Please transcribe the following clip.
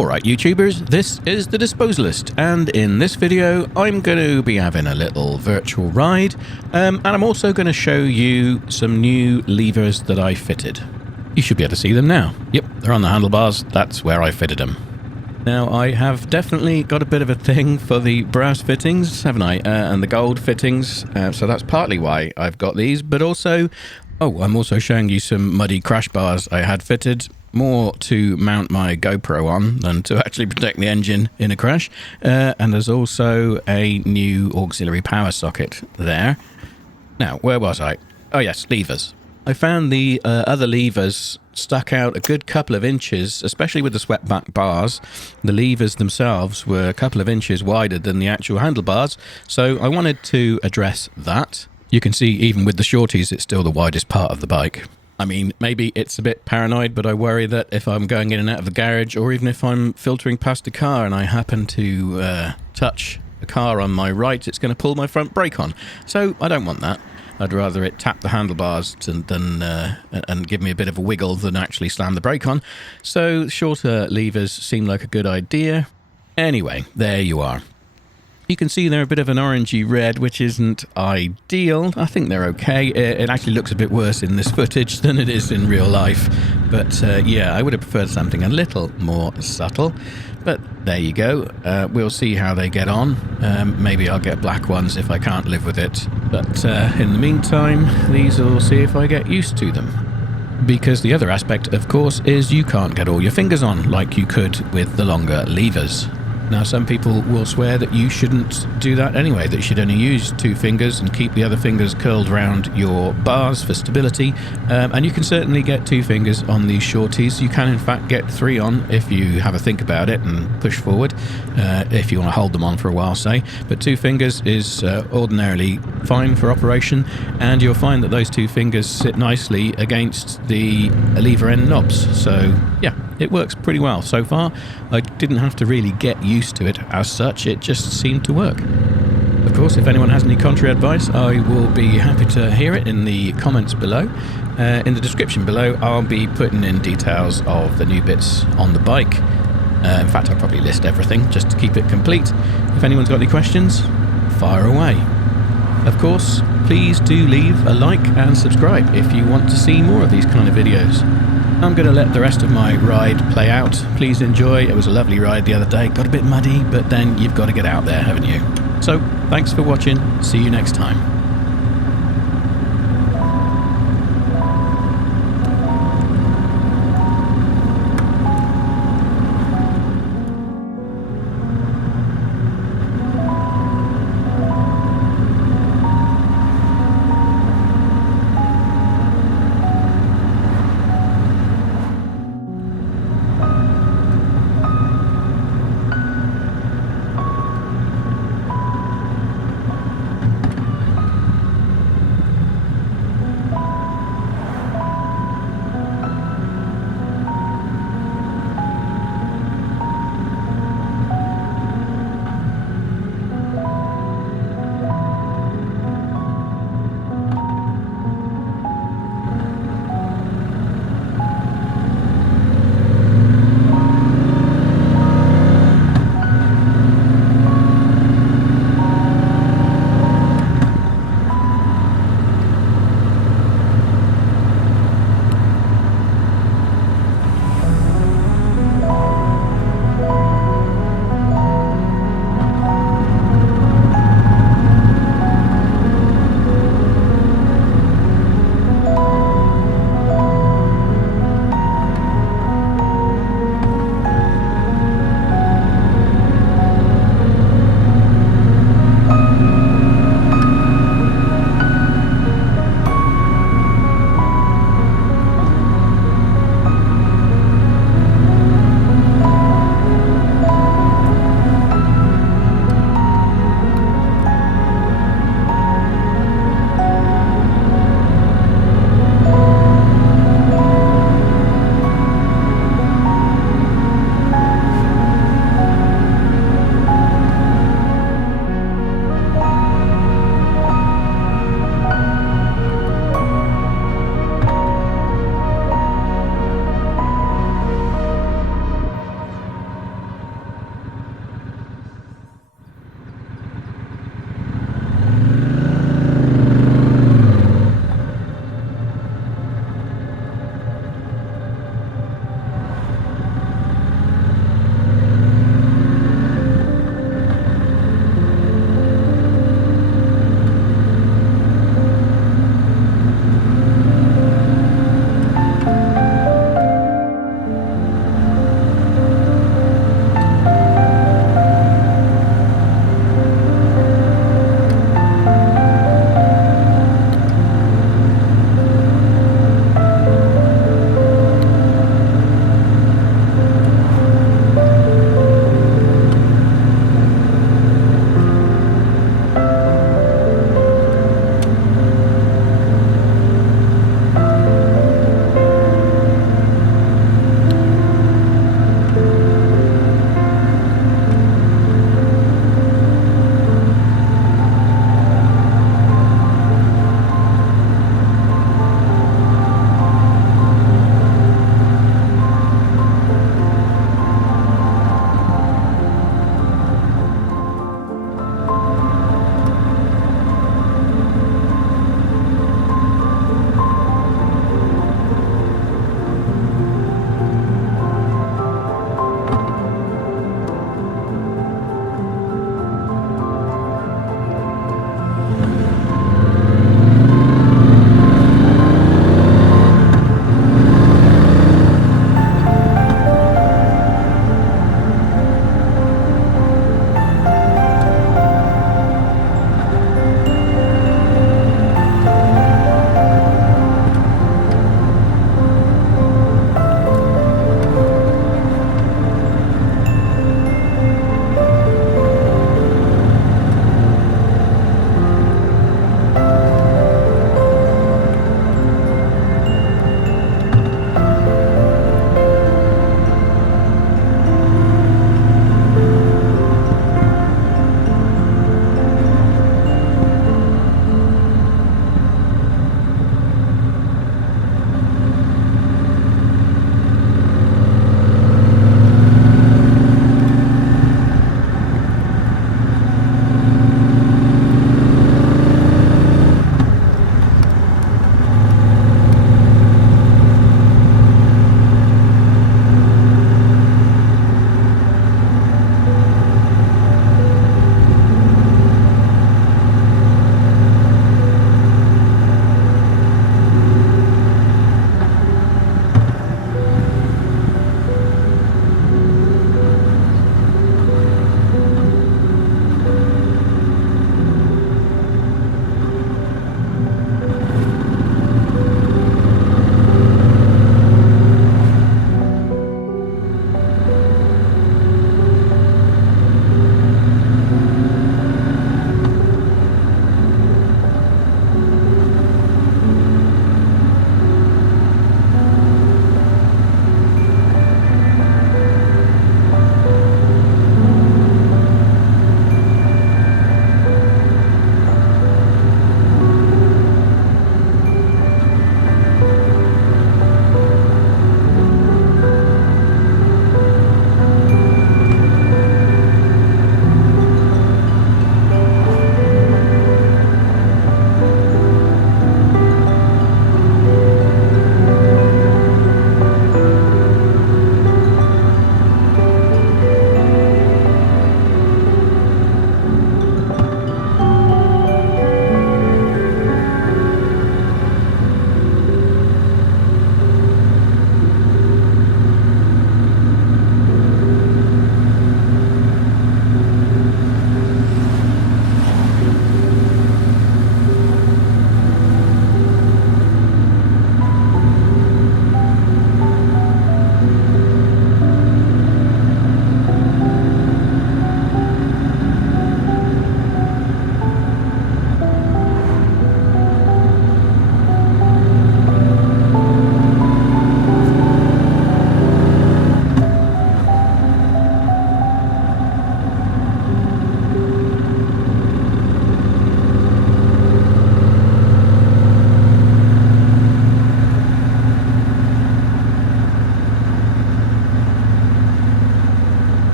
Alright YouTubers, this is the Disposalist, and in this video I'm going to be having a little virtual ride, and I'm also going to show you some new levers that I fitted. You should be able to see them now. Yep, they're on the handlebars, that's where I fitted them. Now I have definitely got a bit of a thing for the brass fittings, haven't I, and the gold fittings, so that's partly why I've got these, but also, I'm also showing you some muddy crash bars I had fitted, more to mount my GoPro on than to actually protect the engine in a crash. And there's also a new auxiliary power socket there. Now, where was I? Oh yes, levers. I found the other levers stuck out a good couple of inches, especially with the swept back bars. The levers themselves were a couple of inches wider than the actual handlebars, so I wanted to address that. You can see even with the shorties it's still the widest part of the bike. I mean, maybe it's a bit paranoid, but I worry that if I'm going in and out of the garage, or even if I'm filtering past a car and I happen to touch a car on my right, it's going to pull my front brake on. So I don't want that. I'd rather it tap the handlebars and give me a bit of a wiggle than actually slam the brake on. So shorter levers seem like a good idea. Anyway, there you are. You can see they're a bit of an orangey red, which isn't ideal. I think they're okay. It actually looks a bit worse in this footage than it is in real life. But yeah, I would have preferred something a little more subtle. But there you go. We'll see how they get on. Maybe I'll get black ones if I can't live with it. But in the meantime, these will see if I get used to them. Because the other aspect, of course, is you can't get all your fingers on like you could with the longer levers. Now, some people will swear that you shouldn't do that anyway, that you should only use 2 fingers and keep the other fingers curled around your bars for stability. And you can certainly get 2 fingers on these shorties. You can, in fact, get 3 on if you have a think about it and push forward, if you want to hold them on for a while, say. But 2 fingers is ordinarily fine for operation, and you'll find that those 2 fingers sit nicely against the lever end knobs. So, yeah. It works pretty well so far. I didn't have to really get used to it as such, it just seemed to work. Of course, if anyone has any contrary advice, I will be happy to hear it in the comments below. In the description below, I'll be putting in details of the new bits on the bike. In fact, I'll probably list everything just to keep it complete. If anyone's got any questions, fire away. Of course, please do leave a like and subscribe if you want to see more of these kind of videos. I'm going to let the rest of my ride play out. Please enjoy. It was a lovely ride the other day. Got a bit muddy, but then you've got to get out there, haven't you? So, thanks for watching. See you next time.